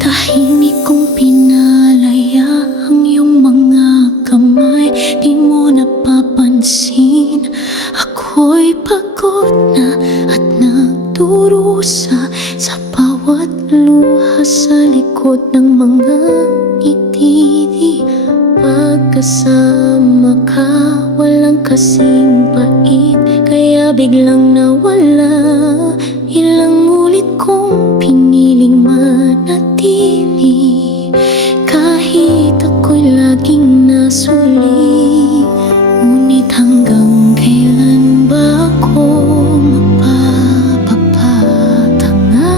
Tahimik kong pinalaya ang iyong mga kamay. Di mo napapansin, ako'y pagod na at nagdurusa sa bawat luha sa likod ng mga ngiti. Pagkasama ka, walang kasing pait, kaya biglang nawala. Ilang ulit kong piniling manatili, kahit ako'y laging nasuli. Ngunit hanggang kailan ba ako mapapapatanga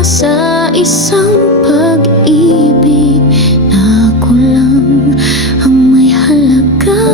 sa isang pag-ibig na ako lang ang may halaga?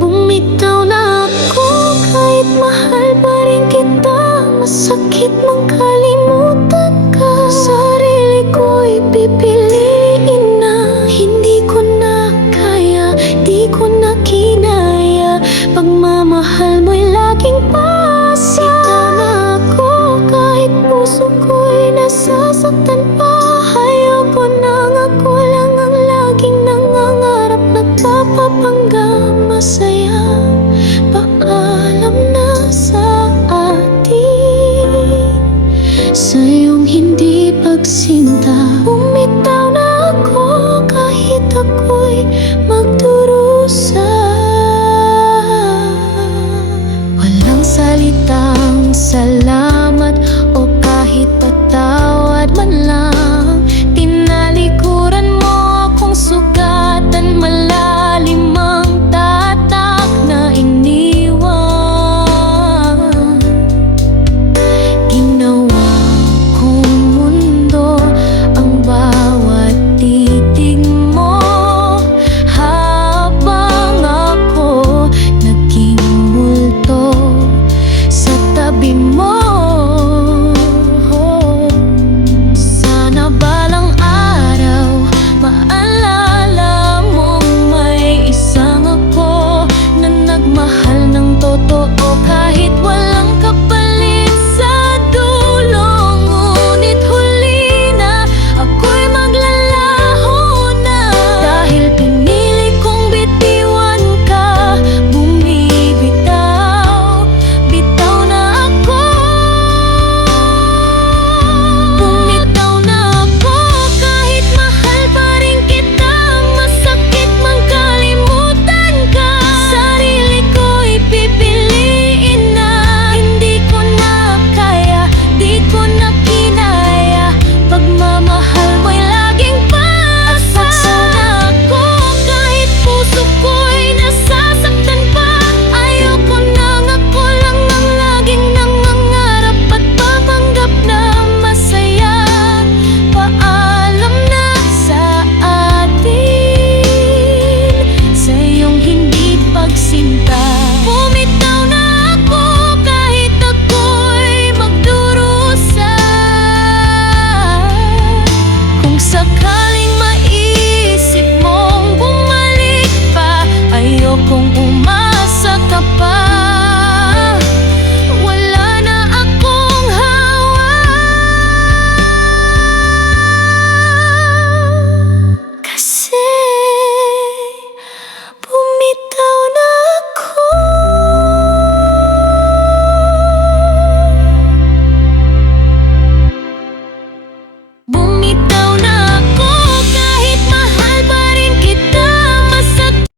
Bumitaw na ako kahit mahal pa rin kita. Masakit mang kalimutan ka. Sarili ko'y pipiliin na hindi ko na kaya, di ko na kinaya. Pagmamahal mo'y laging pasa. Bitaw na ako kahit puso ko'y nasasaktan pa. Ayoko nang ako lang ang laging nangangarap, nagpapapanggap masaya. Paalam na sa atin, sa iyong hindi pagsinta. Bumitaw na ako kahit ako'y magdurusa. Walang salitang salamat o kahit patawad man lang.